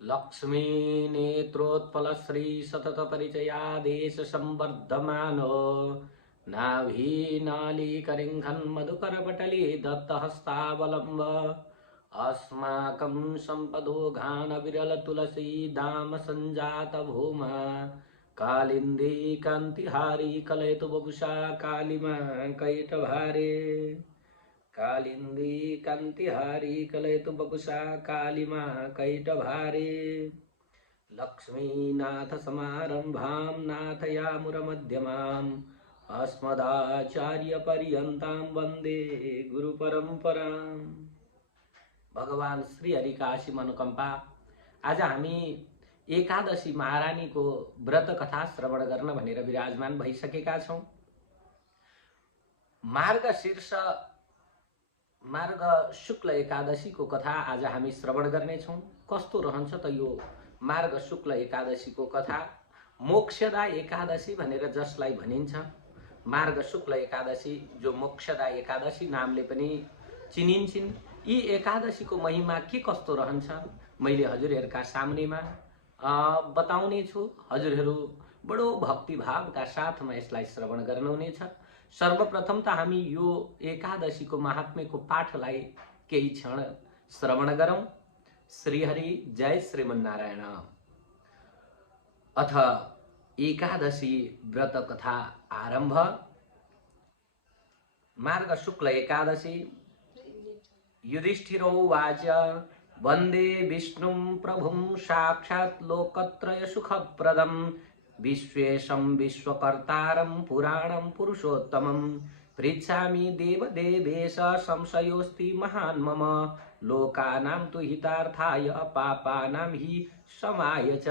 लक्ष्मी नेत्रोत्पल श्री सतत परिचयादेश संवर्धमानो नाभि नालीकरिंखन् मधुकर पटले दत्तहस्तावलम्ब अस्माकं सम्पदो घान विरल तुलसी दाम संजात भूमा कालिंदी कांतिहारी कलयतु बपुषा कालिमा कैटभारे कालिंदी कांतिहारी कलयतु बपुषा कालिमा कैटभारे लक्ष्मीनाथ समारंभां नाथयामुरमध्यमाम् अस्मदाचार्य पर्यन्तां वन्दे गुरु परंपराम्। भगवान श्री हरि का असीम अनुकंपा आज हामी एकादशी महारानीको व्रत कथा श्रवण गर्न भनेर विराजमान भइसकेका छौं। मार्ग शुक्ल एकादशीको कथा आज हामी श्रवण गर्नेछौं। कस्तो रहन्छ त यो मार्ग शुक्ल एकादशीको कथा? मोक्षदा एकादशी भनेर जसलाई भनिन्छ, मार्ग शुक्ल एकादशी जो मोक्षदा एकादशी नामले पनि चिनिन्छन्, यी एकादशीको महिमा के कस्तो रहन्छ मैले हजुरहरुका सामनेमा बताउने छु। हजुरहरु बडो भक्तिभावका साथमा यसलाई श्रवण गर्नुहुनेछ। सर्वप्रथम त हामी यो एकादशीको महात्म्यको पाठलाई केही क्षण श्रवण गरौं। श्रीहरि जय श्रीमन्नारायण। अथ एकादशी व्रत कथा आरम्भ। मार्ग शुक्ल एकादशी। युधिष्ठिरोवाच वन्दे विष्णुं प्रभुं साक्षात् लोकत्रय सुखप्रदं विश्वेशं विश्वकर्तारं पुराणं पुरुषोत्तमं पृच्छामि देवदेवेश संशयोऽस्ति महान् मम लोकानां तु हितार्थाय पापानां हि शमाय च।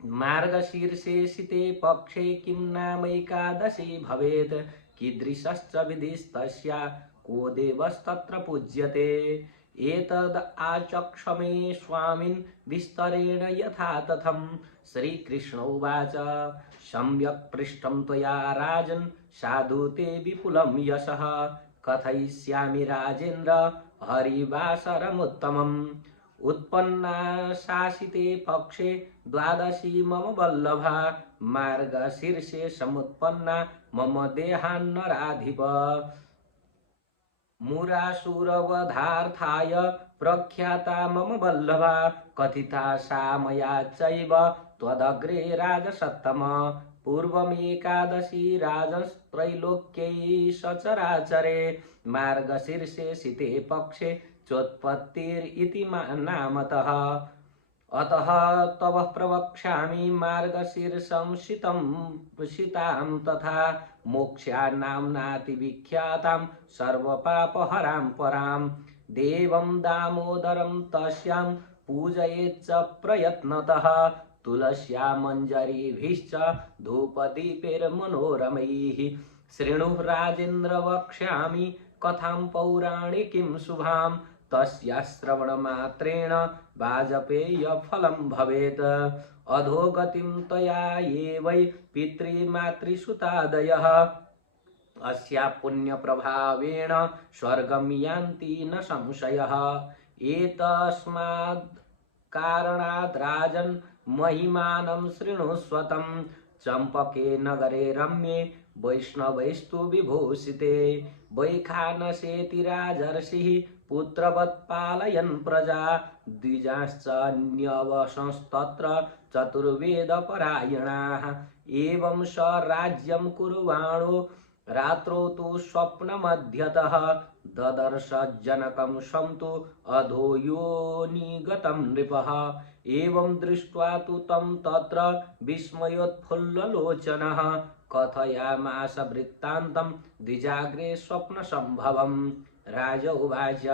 मार्गशीर्षे शिते पक्षे किं नामैकादशी भवेत् कीदृशश्च विधिस्तस्या को देवस्तत्र पूज्यते एतद् आचक्षमे स्वामिन् विस्तरेण यथा तथं। श्रीकृष्ण उवाच सम्यक् पृष्टं त्वया राजन् साधु ते विपुलं यशः कथयिष्यामि राजेन्द्र हरिवासरमुत्तमम्। उत्पन्ना शासिते पक्षे द्वादशी मम वल्लभा मार्गशीर्षे समुत्पन्ना मम देहान्नराधिप मुरासुरवधार्थाय प्रख्याता मम वल्लभा कथिता सा मया चैव त्वदग्रे राजसत्तम। पूर्वमेकादशी राजस्त्रैलोक्यै सचराचरे मार्गशीर्षे शिते पक्षे चोत्पत्तिरिति नामतः। अतः तव प्रवक्ष्यामि मार्गशीर्षं शितां तथा मोक्ष्यान्नाम्नाति विख्यातां सर्वपापहरां परां। देवं दामोदरं तस्यां पूजयेच्च प्रयत्नतः तुलस्या मञ्जरीभिश्च धूपदीपैर्मनोरमैः। शृणु राजेन्द्र वक्ष्यामि कथां पौराणिकीं शुभां तस्या श्रवणमात्रेण वाजपेयफलं भवेत्। अधोगतिं तया ये वै पितृमातृसुतादयः अस्या पुण्यप्रभावेण स्वर्गं यान्ति न संशयः। एतस्माद् कारणात् राजन् महिमानं शृणुष्वतं चम्पके नगरे रम्ये वैष्णवैस्तु विभूषिते। वैखानसेति राजर्षिः पुत्रवत् पालयन् प्रजा द्विजाश्चान्यवशंस्तत्र चतुर्वेदपरायणाः। एवं स राज्यं कुर्वाणो रात्रौ तु स्वप्नमध्यतः ददर्श जनकं शन्तु अधो योनिगतं नृपः। एवं दृष्ट्वा तु तं तत्र विस्मयोत्फुल्ललोचनः कथयामास वृत्तान्तं द्विजाग्रे स्वप्नसम्भवम्। राज उवाच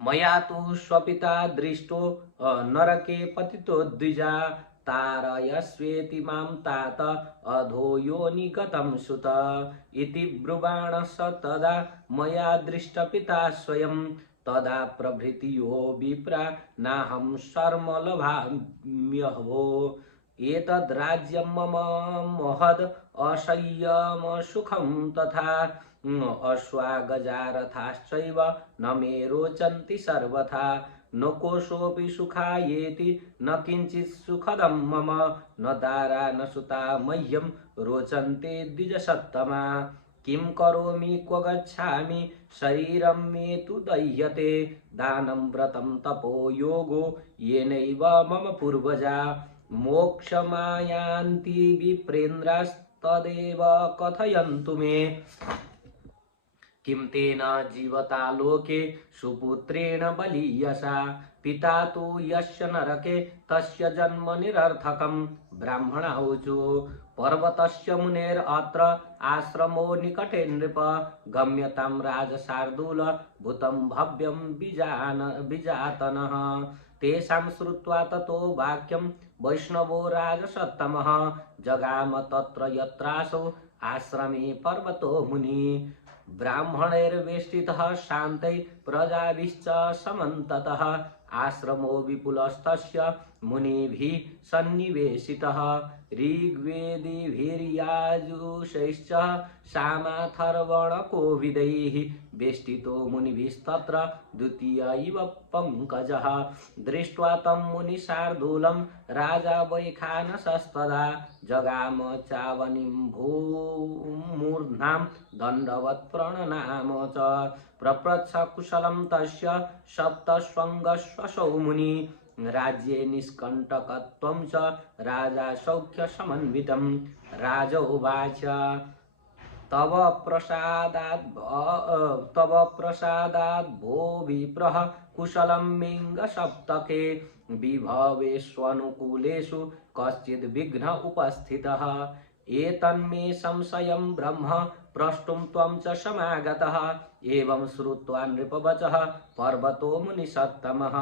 मया तु स्वपिता दृष्टो नरके पतितो द्विजा तारयस्वेति मां तात अधो योनिगतं सुत इति ब्रुवाण स तदा मया दृष्टपिता स्वयं। तदा प्रभृतियो विप्रा नाहं शर्म लभाम्यहो। एतद् राज्यं मम महद् असह्यमसुखं तथा अश्वागजारथाश्चैव न मे रोचन्ति सर्वथा। न कोशोऽपि सुखायेति न किञ्चित् सुखदं मम न दारा न सुता मह्यं रोचन्ते द्विजसत्तमा किं करोमि क्व गच्छामि शरीरं मे तु दह्यते दानं व्रतं तपो योगो येनैव मम पूर्वजा मोक्षमायान्ति विप्रेन्द्रास्तदेव कथयन्तु मे किं तेन जीवता लोके सुपुत्रेण बलीयसा पिता तु यस्य नरके तस्य जन्म निरर्थकं ब्राह्मणाऊचु पर्वतस्य मुनेरत्र आश्रमो निकटे नृप गम्यतां राजशार्दूल भूतं भव्यं बीजातनः तेषां श्रुत्वा ततो वाक्यं वैष्णवो राजसत्तमः जगाम तत्र यत्रासौ आश्रमे पर्वतो मुनि ब्राह्मणैर्वेष्टितः शान्तै प्रजाभिश्च समन्ततः आश्रमो विपुलस्तस्य मुनिभिः सन्निवेशितः ऋग्वेदिभिर्याजुषैश्च सामाथर्वणकोविदैः वेष्टितो मुनिभिस्तत्र द्वितीय इव पङ्कजः दृष्ट्वा तं मुनिशार्दूलं राजा वैखानसस्तदा जगाम चावनिं भूमूर्ध्नां दण्डवत् प्रणनाम च प्रपृच्छ कुशलं तस्य सप्तस्वङ्गस्वसौ मुनि राज्ये निष्कण्टकत्वं च राजा सौख्यसमन्वितं राजोवाच तव प्रसादात् भो विप्रः कुशलं मेङ्गसप्तके विभवेष्वनुकूलेषु कश्चिद् विघ्न उपस्थितः एतन्मे संशयं ब्रह्म प्रष्टुं त्वं च समागतः एवं श्रुत्वा नृपवचः पर्वतो मुनिसत्तमः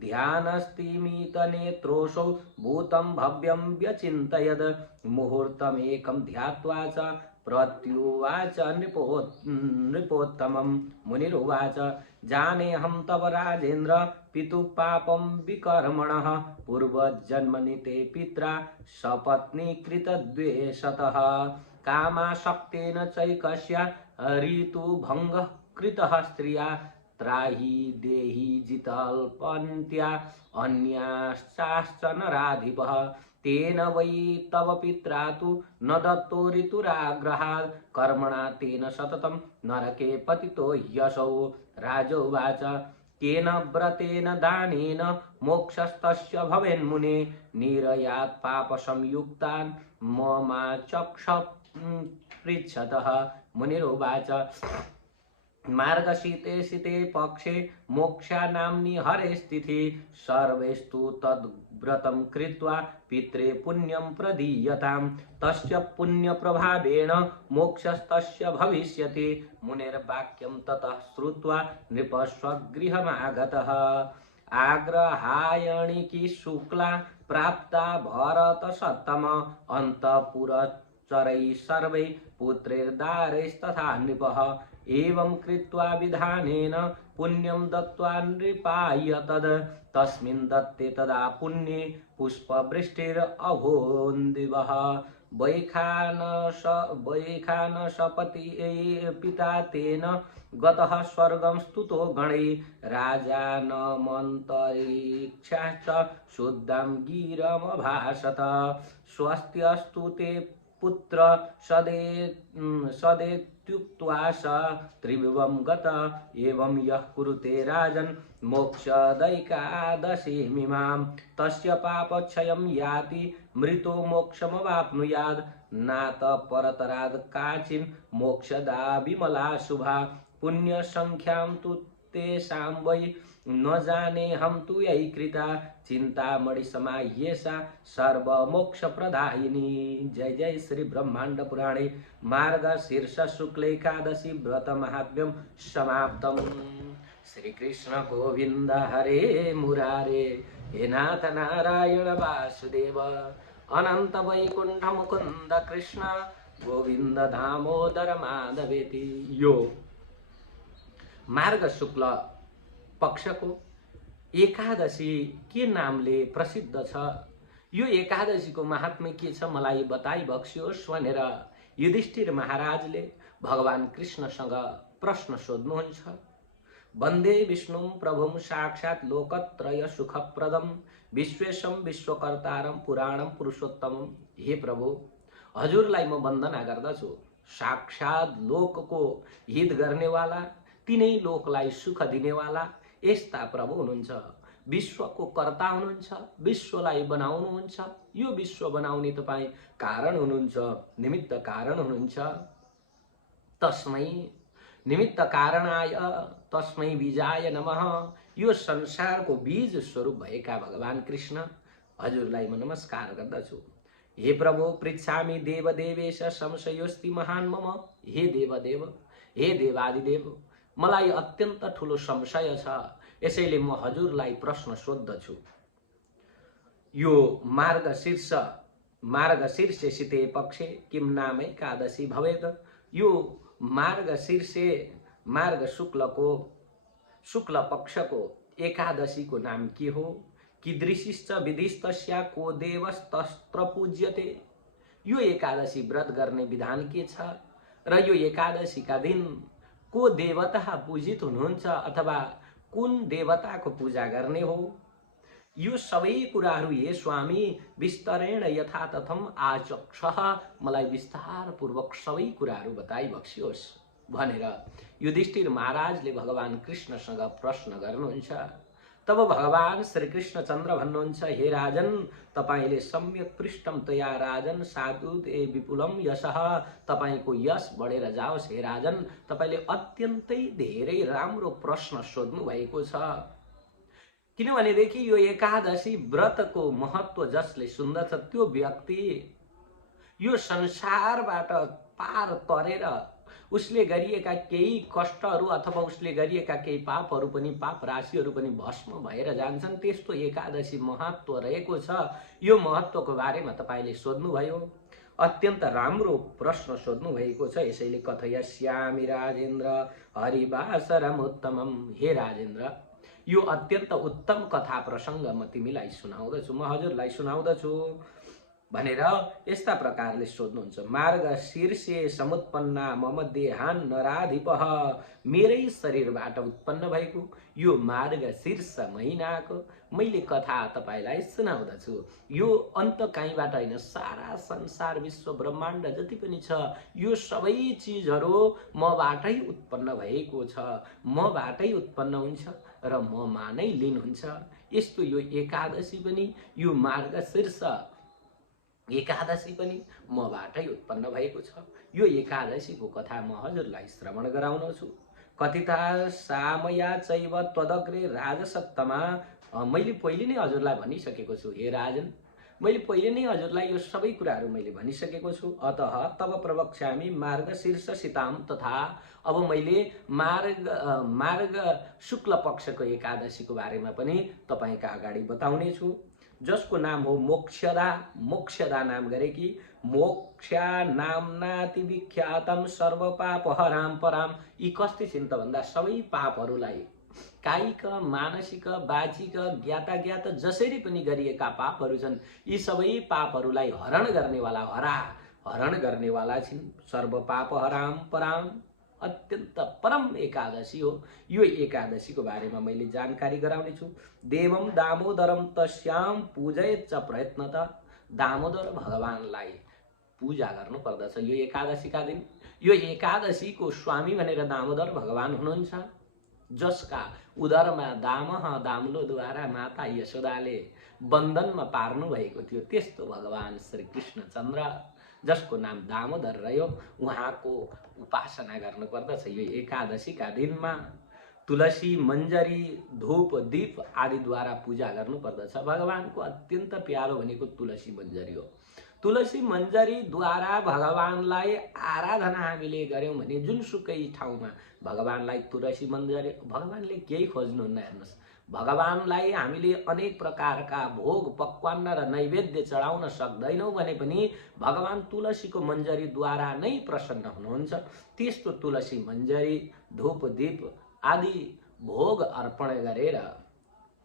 ध्यानस्तिमितनेत्रोऽसौ भूतं भव्यं व्यचिन्तयद् मुहूर्तमेकं ध्यात्वा च प्रत्युवाच नृपोत्तमं मुनिरुवाच जानेऽहं तव राजेन्द्र पितुः पापं विकर्मणः पूर्वजन्मनि ते पित्रा सपत्नीकृतद्वेषतः कामासक्तेन चैकस्या ऋतुभङ्गः कृतः स्त्रिया त्राहि देहि जितल्पन्त्या अन्याश्चाश्च नराधिपः तेन वै तव पित्रा तु न दत्तो ऋतुराग्रहात् कर्मणा तेन सततं नरके पतितो ह्यसौ राजोवाच केन व्रतेन दानेन मोक्षस्तस्य भवेन्मुने निरयात् पापसंयुक्तान् ममाचक्ष पृच्छतः मुनिरुवाच मार्गशीते शीते पक्षे मोक्षानाम्नि हरेस्तिथि सर्वेस्तु तद्व्रतं कृत्वा पित्रे पुण्यं प्रदीयतां तस्य पुण्यप्रभावेण मोक्षस्तस्य भविष्यति मुनिर्वाक्यं ततः श्रुत्वा नृपः स्वगृहमागतः आग्रहायणिकी शुक्ला प्राप्ता भरतसत्तम अन्तःपुरचरैः सर्वैः पुत्रैर्दारैस्तथा नृपः एवं कृत्वा विधानेन पुण्यं दत्त्वा नृपाय तद् तस्मिन् दत्ते तदा पुण्ये पुष्पवृष्टिरभून्दिवः वैखानसपति पिता तेन गतः स्वर्गं स्तुतो गणैः राजानमन्तरिक्षाश्च शुद्धां गिरमभाषत स्वस्त्यस्तु ते पुत्र सदेत्युक्त्वा स त्रिभुवं गत एवं यः कुरुते राजन् मोक्षदैकादशीमिमां तस्य पापक्षयं याति मृतो मोक्षमवाप्नुयात् नात परतरात् काचिन् मोक्षदा विमला शुभा पुण्यसंख्यां तु तेषां वै न जानेऽहं तु यैः कृता चिंतामणि समाह्येषा सर्वमोक्षप्रदायिनी। जय जय श्री ब्रह्मांड पुराणे मार्गशीर्ष शुक्ल एकादशी व्रत महात्म्यं समाप्तम्। श्री कृष्ण गोविंद हरे मुरारे हे नाथ नारायण वासुदेव अनंत वैकुंठ मुकुंद कृष्ण गोविंद दामोदर माधवेति। यो मार्ग शुक्ल पक्षको एकादशी के नामले प्रसिद्ध छ। यो एकादशीको महात्म्य के छ मलाई बताइ बक्सियोस् भनेर युधिष्ठिर महाराजले भगवान कृष्णसँग प्रश्न सोध्नुहुन्छ। वन्दे विष्णुं प्रभुं साक्षात् लोकत्रय सुखप्रदं विश्वेशं विश्वकर्तारं पुराणं पुरुषोत्तमं। हे प्रभु, हजुरलाई म वन्दना गर्दछु। साक्षात लोकको हित गर्नेवाला, तिनै लोकलाई सुख दिनेवाला यस्ता प्रभु हुनुहुन्छ। विश्वको कर्ता हुनुहुन्छ, विश्वलाई बनाउनुहुन्छ। यो विश्व बनाउने तपाईँ कारण हुनुहुन्छ, निमित्त कारण हुनुहुन्छ। तस्मै निमित्त कारणाय तस्मै बीजाय नमः। यो संसारको बीज स्वरूप भएका भगवान कृष्ण, हजुरलाई म नमस्कार गर्दछु। हे प्रभु, पृच्छामि देवदेवेश संशयोस्ति महान् मम। हे देवदेव, हे देवादिदेव, मलाई अत्यन्त ठुलो संशय छ, यसैले म हजुरलाई प्रश्न सोध्दछु। यो मार्गशीर्षे शीते पक्षे किं नाम एकादशी भवेत्। यो मार्गशीर्षे मार्ग शुक्ल पक्षको एकादशीको नाम के हो। कीदृशिश्च विधिस्तस्या को देवस्तत्र पूज्यते। यो एकादशी व्रत गर्ने विधान के छ र यो एकादशीका दिन को देवता पूजित हुनुहुन्छ अथवा कुन देवताको पूजा गर्ने हो। यो सबै कुराहरू हे स्वामी विस्तरेण यथातथम आचक्षः, मलाई विस्तार पूर्वक सबै कुराहरू बताइबक्सियोस् भनेर युधिष्ठिर महाराजले भगवान कृष्णसँग प्रश्न गर्नुहुन्छ। तब भगवान श्री कृष्णचन्द्र भन्नुहुन्छ, हे राजन, तपाईले सम्यक पृष्ठम तया राजन साधुते विपुलम यशः। तपाईको यश बढेर जाओस् हे राजन। तपाईले अत्यन्तै धेरै राम्रो प्रश्न सोध्नु भएको छ। किनभनेदेखि यो एकादशी व्रतको महत्व जसले सुन्दछ त्यो व्यक्ति यो संसारबाट पार तरेर उसले गरिएका केही कष्टहरू अथवा उसले गरिएका केही पापहरू पनि, पाप राशिहरू पनि भस्म भएर जान्छन्। त्यस्तो एकादशी महत्व रहेको छ। यो महत्वको बारेमा तपाईले सोध्नुभयो, अत्यन्त राम्रो प्रश्न सोध्नु भएको छ। यसैले कथयस्यामि राजेन्द्र हरिवासरम उत्तमम। हे राजेन्द्र, यो अत्यन्त उत्तम कथा प्रसङ्ग म तिमीलाई सुनाउँदछु, म हजुरलाई सुनाउँदछु भनेर यस्ता प्रकारले सोध्नुहुन्छ। मार्गशीर्षे समुत्पन्ना मम देहान् नराधिपः। मेरै शरीरबाट उत्पन्न भएको यो मार्गशीर्ष महिनाको मैले कथा तपाईलाई सुनाउँदछु। यो अन्त कहीँबाट होइन, सारा संसार विश्व ब्रह्माण्ड जति पनि छ यो सबै चिजहरू मबाटै उत्पन्न भएको छ, मबाटै उत्पन्न हुन्छ र ममा नै लीन हुन्छ। यस्तो यो एकादशी पनि, यो मार्गशीर्ष एकादशी पनि मबाटै उत्पन्न भएको छ। यो एकादशीको कथा म हजुरलाई श्रवण गराउनेछु। कथिता सामया चैव त्वदग्रे राजसत्तमा। मैले पहिले नै हजुरलाई भनिसकेको छु हे राजन, मैले पहिले नै हजुरलाई यो सबै कुराहरू मैले भनिसकेको छु। अतः तब प्रवक्ष्यामि मार्गशीर्षसितां तथा। अब मैले मार्ग शुक्ल पक्षको एकादशीको बारेमा पनि तपाईका अगाडि बताउने छु, जसको नाम हो मोक्षदा। मोक्षदा नाम गरेकी मोक्षा नाम्नाति विख्यातम सर्वपापहराम पराम। यी कस्ती छिन् त भन्दा सबै पापहरूलाई, कायिक मानसिक बाचिक ज्ञात जसरी पनि गरिएका पापहरू छन्, यी सबै पापहरूलाई हरण गर्नेवाला छिन्। सर्वपापहराम पराम, अत्यन्त परम एकादशी हो। यो एकादशीको बारेमा मैले जानकारी गराउने छु। देवम दामोदरम तस्याम पूजयेच्च प्रयत्नत। दामोदर भगवानलाई पूजा गर्नु पर्दछ यो एकादशीका दिन। यो एकादशीको स्वामी भनेर दामोदर भगवान हुनुहुन्छ, जसका उदरमा दामलोद्वारा माता यशोदाले बन्धनमा पार्नु भएको थियो। त्यस्तो भगवान श्री कृष्णचन्द्र, जसको नाम दामोदर रह्यो, उहाँको उपासना गर्नुपर्दछ यो एकादशीका दिनमा। तुलसी मञ्जरी धूप दीप आदिद्वारा पूजा गर्नुपर्दछ। भगवानको अत्यन्त प्यारो भनेको तुलसी मञ्जरी हो। तुलसी मञ्जरीद्वारा भगवानलाई आराधना हामीले गर्यौँ भने जुनसुकै ठाउँमा भगवानलाई तुलसी मञ्जरी, भगवानले केही खोज्नुहुन्न। हेर्नुहोस्, भगवानलाई हामीले अनेक प्रकारका भोग पक्वान्न र नैवेद्य चढाउन सक्दैनौँ भने पनि भगवान तुलसीको मञ्जरीद्वारा नै प्रसन्न हुनुहुन्छ। त्यस्तो तुलसी मञ्जरी धूप दीप आदि भोग अर्पण गरेर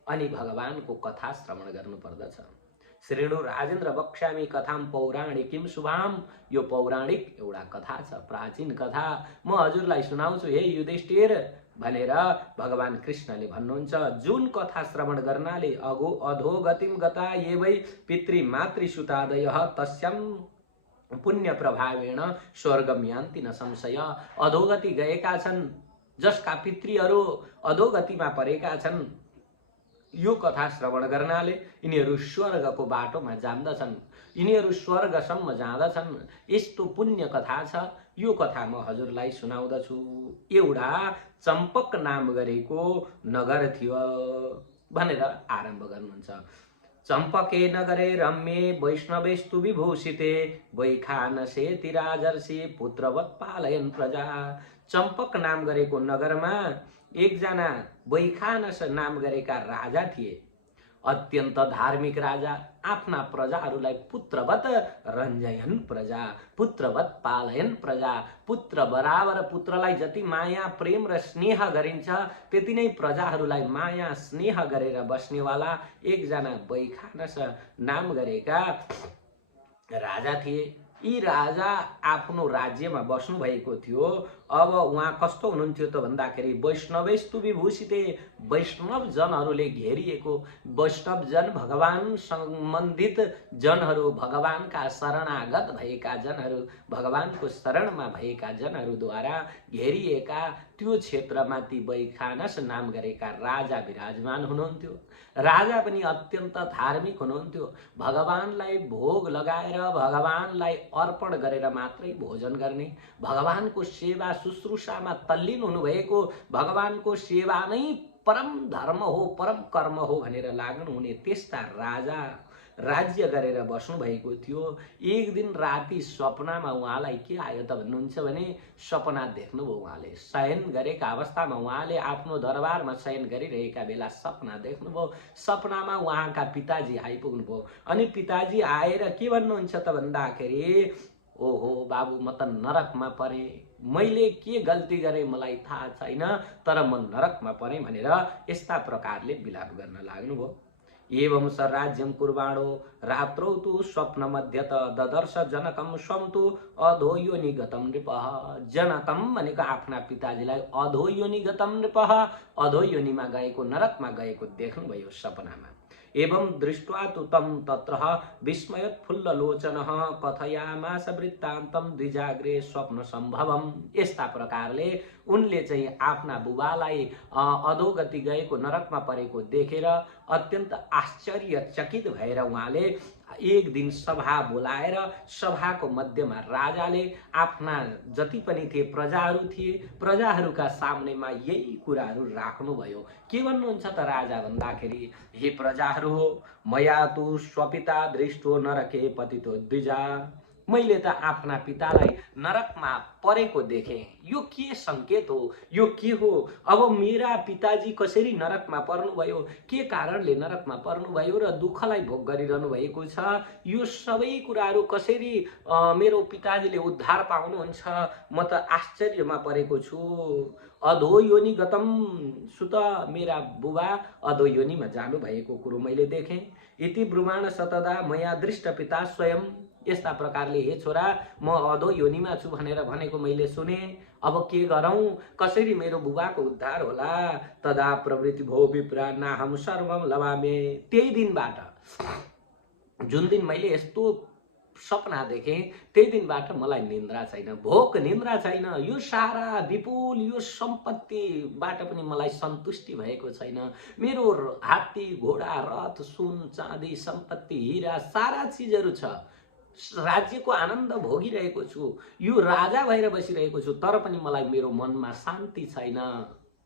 अनि भगवानको कथा श्रवण गर्नुपर्दछ। श्रेणु राजेन्द्र वक्ष्यामि कथाम पौराणिकीम शुभाम। यो पौराणिक एउटा कथा छ, प्राचीन कथा म हजुरलाई सुनाउँछु। हे युधिष्ठिर, भनेर भगवान कृष्णले भन्नुहुन्छ। जुन कथा श्रवण गर्नाले अधोगतिम गता ये वै पितृमातृसुतादयः तस्याम पुण्य प्रभावेण स्वर्गम यान्ति न संशय। अधोगति गएका छन्, जसका पितृहरू अधोगतिमा परेका छन्, यो कथा श्रवण गर्नाले यिनीहरू स्वर्गको बाटोमा जान्दछन्, यिनीहरू स्वर्गसम्म जाँदछन्। यस्तो पुण्य कथा छ, यो कथा म हजुरलाई सुनाउँदछु। एउटा चम्पक नाम गरेको नगर थियो भनेर आरम्भ गर्नुहुन्छ। चम्पके नगरे रम्ये वैष्णवेस्तु विभूषिते वैखानसेति राजर्षि पुत्रवत् पालयन् प्रजा। चम्पक नाम गरेको नगरमा एकजना वैखानस नाम गरेका राजा थिए। अत्यन्त धार्मिक राजा, आफ्ना प्रजाहरूलाई पुत्रवत रञ्जयन् प्रजा, पुत्रवत पालयन् प्रजा। पुत्र बराबर, पुत्रलाई जति माया प्रेम र स्नेह गरिन्छ त्यति नै प्रजाहरूलाई माया स्नेह गरेर बस्नेवाला एकजना वैखानस नाम गरेका राजा थिए। यी राजा आफ्नो राज्यमा बस्नु भएको थियो। अब उहाँ कस्तो हुनुहुन्थ्यो त भन्दाखेरि वैष्णवेस्तु विभूषिते, वैष्णव जनहरूले घेरिएको, वैष्णव जन भगवान सम्बन्धित जनहरू, भगवानका शरणागत भएका जनहरू, भगवानको शरणमा भएका जनहरूद्वारा घेरिएका त्यो क्षेत्रमा ती वैखानस नाम गरेका राजा विराजमान हुनुहुन्थ्यो। राजा पनि अत्यन्त धार्मिक हुनुहुन्थ्यो। भगवानलाई भोग लगाएर भगवानलाई अर्पण गरेर मात्रै भोजन गर्ने, भगवानको सेवा शुश्रूषामा तल्लीन हुनुभएको, भगवानको सेवा नै परम धर्म हो, परम कर्म हो भनेर लाग्नुहुने त्यस्ता राजा राज्य गरेर बस्नु भएको थियो। एक दिन राति सपनामा उहाँलाई के आयो त भन्नुहुन्छ भने सपना देख्नुभयो। उहाँले शयन गरेका अवस्थामा, उहाँले आफ्नो दरबारमा शयन गरिरहेका बेला सपना देख्नुभयो। सपनामा उहाँका पिताजी आइपुग्नुभयो। अनि पिताजी आएर के भन्नुहुन्छ त भन्दाखेरि, ओहो बाबु, म त नरकमा परे, मैले के गल्ती गरेँ मलाई थाहा छैन, तर म नरकमा परेँ भनेर यस्ता प्रकारले विलाप गर्न लाग्नुभयो। एवं स राज्यं कुर्वाणो रात्रौ तु स्वप्न मध्यत ददर्श जनकम स्वं तु अधोयोनि गतम नृपः। जनकम भनेको आफ्ना पिताजीलाई अधोयोनि गतम नृपः, अधोयोनिमा गएको, नरकमा गएको देख्नुभयो सपनामा। एवं दृष्ट्वा तु तं तत्र विस्मयोत्फुल्ललोचनः कथयामास वृत्तान्तं द्विजाग्रे स्वप्न सम्भवम्। यस्ता प्रकारले उनले चाहिँ आफ्ना बुबालाई अधोगति गएको, नरकमा परेको देखेर अत्यन्त आश्चर्यचकित भएर उहाँले एक दिन सभा बोलाएर सभाको मध्यमा राजाले आफ्ना जति पनि थिए प्रजाहरू थिए, प्रजाहरूका सामनेमा यही कुराहरू राख्नुभयो। के भन्नुहुन्छ त राजा भन्दाखेरि, हे प्रजाहरू हो, मया तु स्वपिता दृष्टो नरके पतितो द्विजा। मैले त आफ्ना पितालाई नरकमा परेको देखेँ। यो के संकेत हो, यो के हो? अब मेरा पिताजी कसरी नरकमा पर्नुभयो, के कारणले नरकमा पर्नुभयो र दुःखलाई भोग गरिरहनु भएको छ, यो सबै कुराहरू कसरी मेरो पिताजीले उद्धार पाउनुहुन्छ, म त आश्चर्यमा परेको छु। अधोयोनि गतम सुत, मेरा बुबा अधोयोनिमा जानु भएको कुरो मैले देखेँ। इति ब्रुवाण सतदा मया दृष्ट पिता स्वयं। यस्ता प्रकारले, हे छोरा, म अधोयोनिमा छु भनेर भनेको मैले सुने। अब के गरौँ, कसरी मेरो बुबाको उद्धार होला? तदा प्रवृत्ति भो विप्रा नाहम सर्वम लभामे। त्यही दिनबाट, जुन दिन मैले यस्तो सपना देखेँ, त्यही दिनबाट मलाई निन्द्रा छैन, भोक निन्द्रा छैन। यो सारा विपुल यो सम्पत्तिबाट पनि मलाई सन्तुष्टि भएको छैन। मेरो हात्ती घोडा रथ सुन चाँदी सम्पत्ति हिरा सारा चिजहरू छ, राज्यको आनन्द भोगिरहेको छु, यो राजा भएर बसिरहेको छु, तर पनि मलाई मेरो मनमा शान्ति छैन।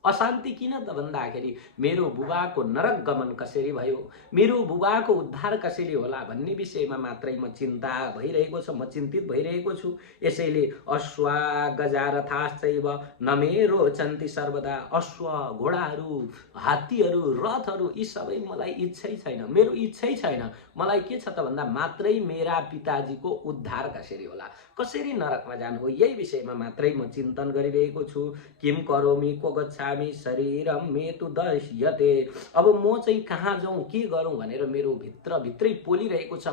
अशान्ति किन त भन्दाखेरि मेरो बुबाको नरक गमन कसरी भयो, मेरो बुबाको उद्धार कसरी होला भन्ने विषयमा मात्रै म चिन्ता भइरहेको छ, म चिन्तित भइरहेको छु। यसैले अश्वा गजारथाश्चैव न मे रोचन्ति सर्वदा। अश्व, घोडाहरू, हात्तीहरू, रथहरू यी सबै मलाई इच्छै छैन, मेरो इच्छै छैन। मलाई के छ त भन्दा मात्रै मेरा पिताजीको उद्धार कसरी होला, कसरी नरकमा जानु हो, यही विषयमा मात्रै म चिन्तन गरिरहेको छु। किम करोमि को गच्छामि शरीरम मे तु दह्यते। अब म चाहिँ कहाँ जाउँ, के गरौँ भनेर मेरो भित्रै पोलिरहेको छ,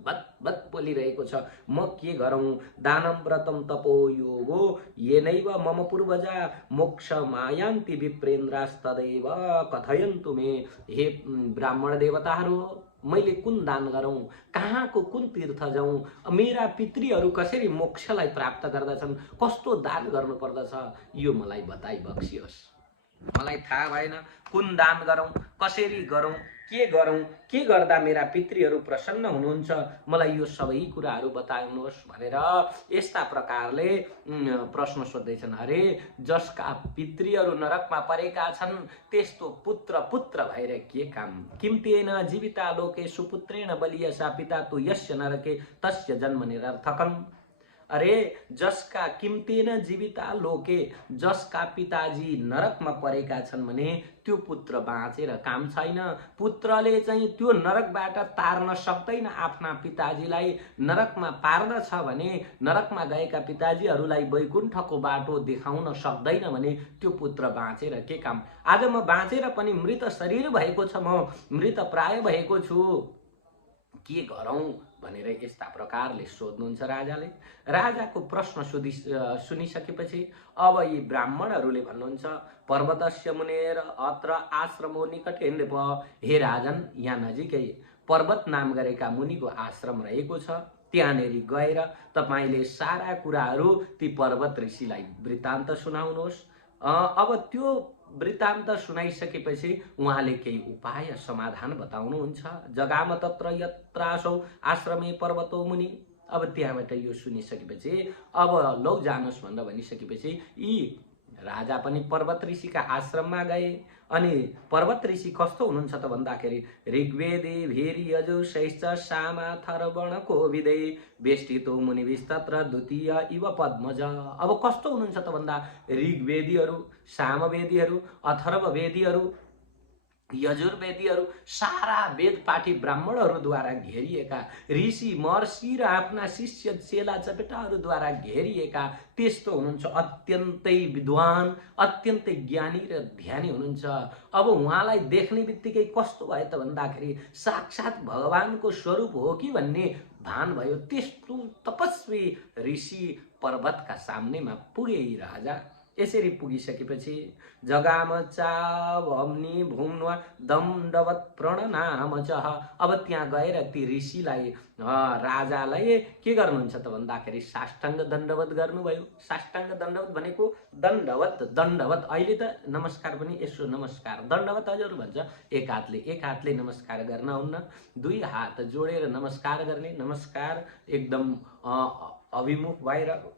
भत बोलिरहेको छ। म के गरौँ? दानं व्रतं तपो योगो येनैव मम पूर्वजा मोक्ष मायान्ति विप्रेन्द्रास्तदैव कथयन्तु मे। हे ब्राह्मण देवताहरू, मैले कुन दान गरौँ? कहाँको कुन तीर्थ जाउँ? मेरा पितृहरू कसरी मोक्षलाई प्राप्त गर्दछन्? कस्तो दान गर्नुपर्दछ? यो मलाई बताइ बक्सियोस्। मलाई थाहा भएन कुन दान गरौँ, कसरी गरौँ, के गरौँ, के गर्दा मेरा पितृहरू प्रसन्न हुनुहुन्छ, मलाई यो सबै कुराहरू बताउनुहोस् भनेर यस्ता प्रकारले प्रश्न सोध्दैछन्। अरे जसका पितृहरू नरकमा परेका छन् त्यस्तो पुत्र पुत्र भएर के काम? किम तेन जीविता लोके सुपुत्रेण बलियसा पिता तु यस्य नरके तस्य जन्म निरर्थकम्। अरे जसका किम्तेन जीविता लोके, जसका पिताजी नरकमा परेका छन् भने त्यो पुत्र बाँचेर काम छैन। पुत्रले चाहिँ त्यो नरकबाट तार्न सक्दैन आफ्ना पिताजीलाई। नरकमा पार्दछ भने, नरकमा गएका पिताजीहरूलाई वैकुण्ठको बाटो देखाउन सक्दैन भने त्यो पुत्र बाँचेर के काम? आज म बाँचेर पनि मृत शरीर भएको छ, म मृत प्राय भएको छु, के गरौँ भनेर यस्ता प्रकारले सोध्नुहुन्छ राजाले। राजाको प्रश्न सुनिसकेपछि अब यी ब्राह्मणहरूले भन्नुहुन्छ, पर्वतस्य मुनेर अत्र आश्रमो निकटे नृप। हे राजन, यहाँ नजिकै पर्वत नाम गरेका मुनिको आश्रम रहेको छ। त्यहाँनेरि गएर तपाईले सारा कुराहरू ती पर्वत ऋषिलाई वृत्तान्त सुनाउनुहोस्। अब त्यो वृत्तान्त सुनाइसकेपछि उहाँले केही उपाय समाधान बताउनुहुन्छ। जगाम तत्र यत्रासौ आश्रमे पर्वतो मुनि। अब त्यहाँबाट यो सुनिसकेपछि अब लौ जानुहोस् भनेर भनिसकेपछि यी राजा पनि पर्वत ऋषिका आश्रममा गए। अनि पर्वत ऋषि कस्तो हुनुहुन्छ त भन्दाखेरि ऋग्वेदे भेरी यजुषैश्च सामाथर्वणको विदे वेष्टितो मुनिभिस्तत्र द्वितीय इव पद्मज। अब कस्तो हुनुहुन्छ त भन्दा ऋग्वेदीहरू, सामवेदीहरू, अथर्ववेदीहरू, यजुर्वेदीहरू, सारा वेदपाठी ब्राह्मणहरूद्वारा घेरिएका, ऋषि महर्षि र आफ्ना शिष्य चेला चपेटाहरूद्वारा घेरिएका त्यस्तो हुनुहुन्छ। अत्यन्तै विद्वान, अत्यन्तै ज्ञानी र ध्यानी हुनुहुन्छ। अब उहाँलाई देख्ने बित्तिकै कस्तो भयो त भन्दाखेरि साक्षात् भगवानको स्वरूप हो कि भन्ने भान भयो। त्यस्तो तपस्वी ऋषि पर्वतका सामनेमा पुगे राजा। यसरी पुगिसकेपछि जगाम चावम्नि भूम्वा दण्डवत प्रणनाम च। अब त्यहाँ गएर ती ऋषिलाई राजालाई के गर्नुहुन्छ त भन्दाखेरि साष्टाङ्ग दण्डवत गर्नुभयो। साष्टाङ्ग दण्डवत भनेको दण्डवत, दण्डवत। अहिले त नमस्कार पनि यसो नमस्कार, दण्डवत हजुर भन्छ। एक हातले नमस्कार गर्न हुन्न, दुई हात जोडेर नमस्कार गर्ने। नमस्कार एकदम अभिमुख भएर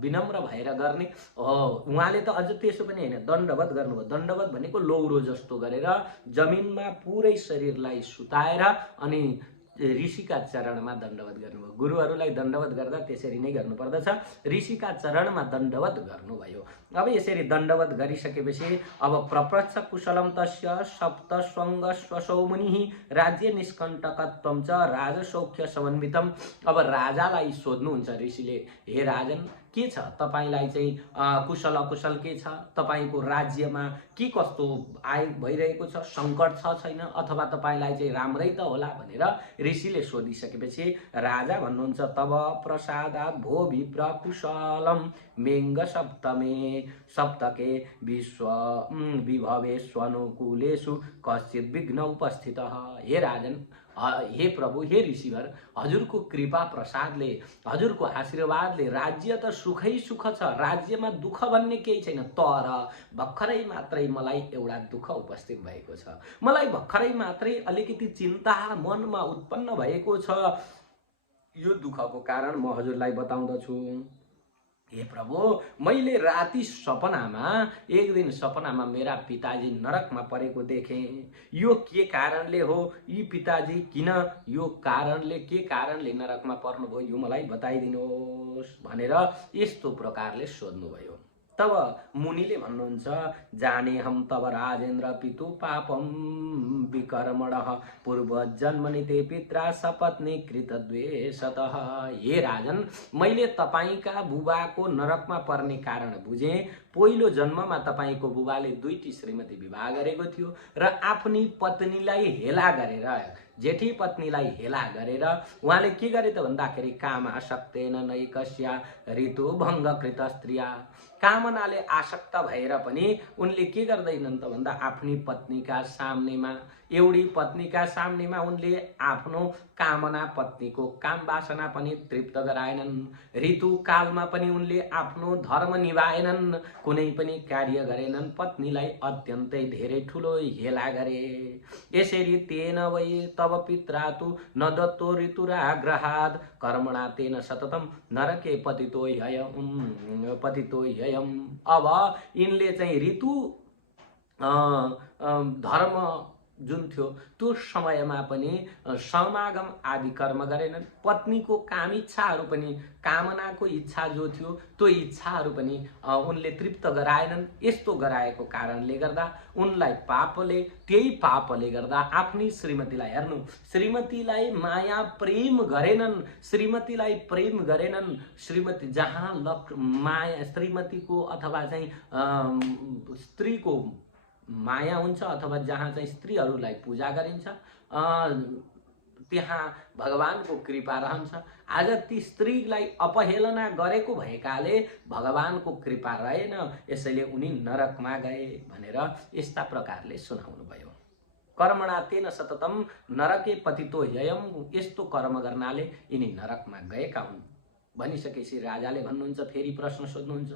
विनम्र भएर गर्ने। उहाँले त अझ त्यसो पनि होइन, दण्डवत गर्नुभयो। दण्डवत भनेको लौरो जस्तो गरेर जमिनमा पुरै शरीरलाई सुताएर अनि ऋषिका चरणमा दण्डवत गर्नुभयो। गुरुहरूलाई दण्डवत गर्दा त्यसरी नै गर्नुपर्दछ। ऋषिका चरणमा दण्डवत गर्नुभयो। अब यसरी दण्डवत गरिसकेपछि अब प्रपच्छ कुशलम तस्य सप्त स्वङ्ग स्वसौ मुनिः राज्य निष्कण्टकत्वं च राजसौख्य समन्वितम। अब राजालाई सोध्नुहुन्छ ऋषिले, हे राजन, के छ तपाईलाई चाहिँ कुशल अकुशल के छ? तपाईको राज्यमा के कस्तो आय भइरहेको छ? सङ्कट छ छैन? अथवा तपाईलाई चाहिँ राम्रै त होला भनेर ऋषिले सोधिसकेपछि राजा भन्नुहुन्छ, तब प्रसादात् भो विप्र कुशलम मेङ्ग सप्तमे सप्तके विश्व विभवेष्वनुकूलेषु कश्चित् विघ्न उपस्थितः। हे राजन, हे प्रभु, हे ऋषिवर, हजुरको कृपा प्रसादले, हजुरको आशीर्वादले राज्य त सुखै सुख छ, राज्यमा दुःख भन्ने केही छैन। तर भर्खरै मात्रै मलाई एउटा दुःख उपस्थित भएको छ। मलाई भर्खरै मात्रै अलिकति चिन्ता मनमा उत्पन्न भएको छ। यो दुःखको कारण म हजुरलाई बताउँदछु। हे प्रभु, मैले राति सपनामा, एक दिन सपनामा मेरा पिताजी नरकमा परेको देखेँ। यो के कारणले हो? यी पिताजी किन यो कारणले, के कारणले नरकमा पर्नुभयो, यो मलाई बताइदिनुहोस् भनेर यस्तो प्रकारले सोध्नुभयो। तब मुनिले भन्नुहुन्छ, जाने हम तब राजेन्द्र पितु पापम विकर्मणः पूर्वजन्मनि ते पित्रा सपत्नी कृत द्वेषतः। हे राजन, मैले तपाईका बुबाको नरकमा पर्ने कारण बुझेँ। पहिलो जन्ममा तपाईँको बुबाले दुईटी श्रीमती विवाह गरेको थियो र आफ्नी पत्नीलाई हेला गरेर, जेठी पत्नीलाई हेला गरेर उहाँले के गरे त भन्दाखेरि काम आसक्तेन नैकस्या ऋतु भङ्ग कृत स्त्रिया, कामनाले आसक्त भएर पनि उनले के गर्दैनन् त भन्दा आफ्नी पत्नीका सामनेमा, एउटी पत्नीका सामनेमा उनले आफ्नो कामना, पत्नीको काम वासना पनि तृप्त गराएनन्। ऋतु कालमा पनि उनले आफ्नो धर्म निभाएनन्, कुनै पनि कार्य गरेनन्, पत्नीलाई अत्यन्तै धेरै ठुलो हेला गरे। यसरी तेन वै तव पित्रा तु न दत्तो ऋतुराग्रहात् कर्मणा तेन सततम नरके पतितो ह्ययम्। अब यिनले चाहिँ ऋतु धर्म जुन थियो त्यो समयमा पनि समागम आदि कर्म गरेनन्, पत्नीको काम इच्छाहरू पनि, कामनाको इच्छा जो थियो त्यो इच्छाहरू पनि उनले तृप्त गराएनन्। यस्तो गराएको कारणले गर्दा उनलाई पापले, त्यही पापले गर्दा आफ्नी श्रीमतीलाई, हेर्नु, श्रीमतीलाई माया प्रेम गरेनन्, श्रीमतीलाई प्रेम गरेनन्। श्रीमती जहाँ माया, श्रीमतीको अथवा चाहिँ स्त्रीको माया हुन्छ अथवा जहाँ चाहिँ स्त्रीहरूलाई पूजा गरिन्छ त्यहाँ भगवानको कृपा रहन्छ। आज ती स्त्रीलाई अपहेलना गरेको भएकाले भगवानको कृपा रहेन, यसैले उनी नरकमा गए भनेर यस्ता प्रकारले सुनाउनु भयो। कर्मणा तेन सततम नरके पतितो ह्ययम्, यस्तो कर्म गर्नाले यिनी नरकमा गएका हुन् भनिसकेपछि राजाले भन्नुहुन्छ, फेरि प्रश्न सोध्नुहुन्छ,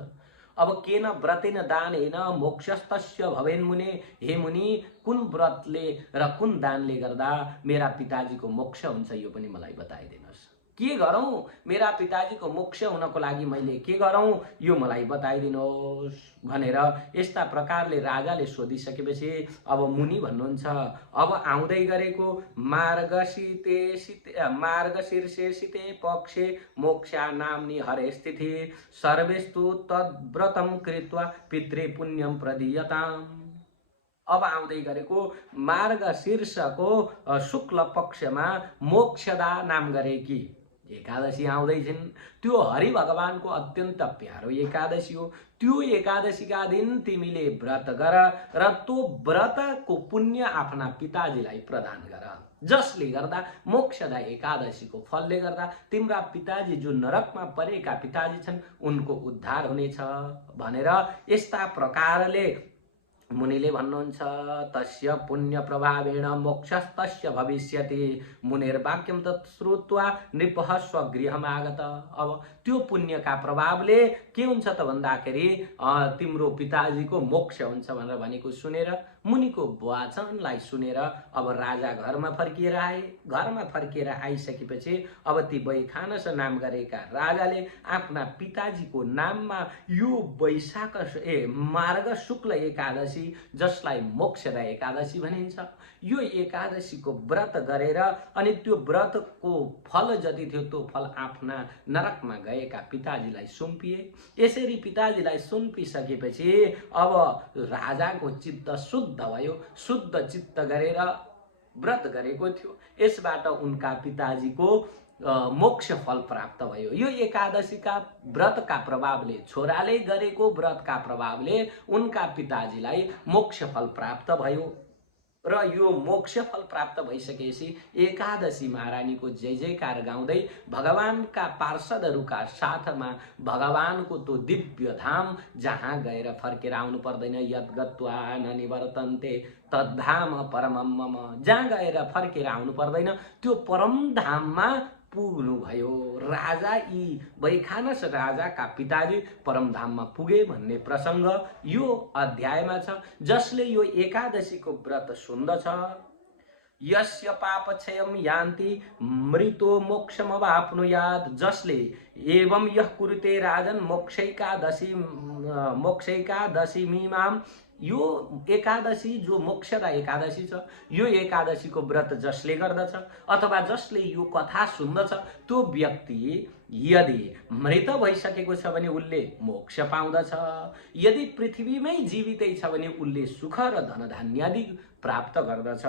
अब केन व्रतेन दानेन मोक्षस्तस्य भवेन् मुने, हे मुनि कुन व्रतले र कुन दानले गर्दा मेरा पिताजीको मोक्ष हुन्छ यो पनि मलाई बताइदिनुहोस्। के गरौँ, मेरा पिताजीको मोक्ष हुनको लागि मैले के गरौँ यो मलाई बताइदिनुहोस् भनेर यस्ता प्रकारले राजाले सोधिसकेपछि अब मुनि भन्नुहुन्छ, अब आउँदै गरेको मार्गशीर्षे शीते पक्षे मोक्षा नाम्नि हरे स्थिति सर्वेस्तु तद्व्रतं कृत्वा पितृ पुण्यम प्रदीयताम्। अब आउँदै गरेको मार्गशीर्षको शुक्ल पक्षमा मोक्षदा नाम गरेकी एकादशी आउँदैछन्। त्यो हरि भगवानको अत्यन्त प्यारो एकादशी हो। त्यो एकादशीका दिन तिमीले व्रत गर र त्यो व्रतको पुण्य आफ्ना पिताजीलाई प्रदान गर, जसले गर्दा मोक्षदा एकादशीको फलले गर्दा तिम्रा पिताजी जो नरकमा परेका पिताजी छन् उनको उद्धार हुनेछ भनेर यस्ता प्रकारले मुनिले भन्नुहुन्छ, तस्य पुण्य प्रभावेण मोक्षस्तस्य भविष्यति मुनिर्वाक्यम तत् श्रुत्वा नृपः स्वगृहमागत। अब त्यो पुण्यका प्रभावले के हुन्छ त भन्दाखेरि तिम्रो पिताजीको मोक्ष हुन्छ भनेर भनेको सुनेर, मुनिको वचनलाई सुनेर अब राजा घरमा फर्किएर आए। घरमा फर्किएर आइसकेपछि अब ती वैखानस नाम गरेका राजाले आफ्ना पिताजीको नाममा यो मार्ग शुक्ल एकादशी जसलाई मोक्षदा एकादशी भनिन्छ, यो एकादशीको व्रत गरेर अनि त्यो व्रतको फल जति थियो त्यो फल आफ्ना नरकमा गएका पिताजीलाई सुम्पिए। यसरी पिताजीलाई सुम्पिसकेपछि अब राजाको चित्त शुद्ध भयो, शुद्ध चित्त गरेर व्रत गरेको थियो, यसबाट उनका पिताजीको मोक्ष फल प्राप्त भयो। यो एकादशीका व्रतका प्रभावले, छोराले गरेको व्रतका प्रभावले उनका पिताजीलाई मोक्ष फल प्राप्त भयो र यो मोक्ष फल प्राप्त भइसकेपछि एकादशी महारानीको जय जयकार गाउँदै भगवानका पार्षदहरूका साथमा भगवानको त्यो दिव्य धाम जहाँ गएर फर्केर आउनु पर्दैन, यद गत्वा न निवर्तन्ते तद्धाम परमम मम, जहाँ गएर फर्केर आउनु पर्दैन त्यो परम धाममा पुग्नु भयो। राजा यी वैखानस राजाका पिताजी परमधाममा पुगे भन्ने प्रसंग यो अध्यायमा छ, जसले यो एकादशीको व्रत सुन्दछ। यस्य पापक्षयम यान्ति मृतो मोक्षमवाप्नुयात्, जसले एवं यह कुरुते राजन मोक्षैकादशीमीमाम, यो एकादशी जो मोक्षदा एकादशी छ, यो एकादशीको व्रत जसले गर्दछ अथवा जसले यो कथा सुन्दछ त्यो व्यक्ति यदि मृत भइसकेको छ भने उनले मोक्ष पाउँदछ, यदि पृथ्वीमै जीवितै छ भने उनले सुख र धनधान्यादि प्राप्त गर्दछ।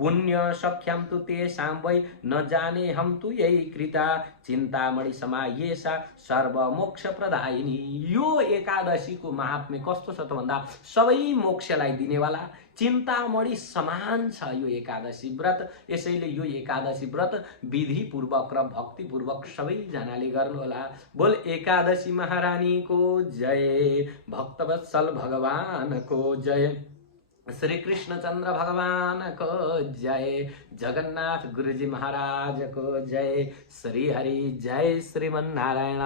पुण्य सख्याम तु तेषां वै न जाने हम तु यही कृता चिन्तामणि समायेशा सर्वमोक्ष प्रदायिनी। यो एकादशीको महात्म्य कस्तो छ त भन्दा सबै मोक्षलाई दिनेवाला चिन्तामणि समान छ यो एकादशी व्रत। यसैले यो एकादशी व्रत विधिपूर्वक र भक्तिपूर्वक सबैजनाले गर्नुहोला। बोल एकादशी महारानीको जय, भक्तवत्सल भगवानको जय, श्री कृष्णचन्द्र भगवानको जय, जगन्नाथ गुरुजी महाराजको जय, श्री हरि जय श्रीमन्नारायण।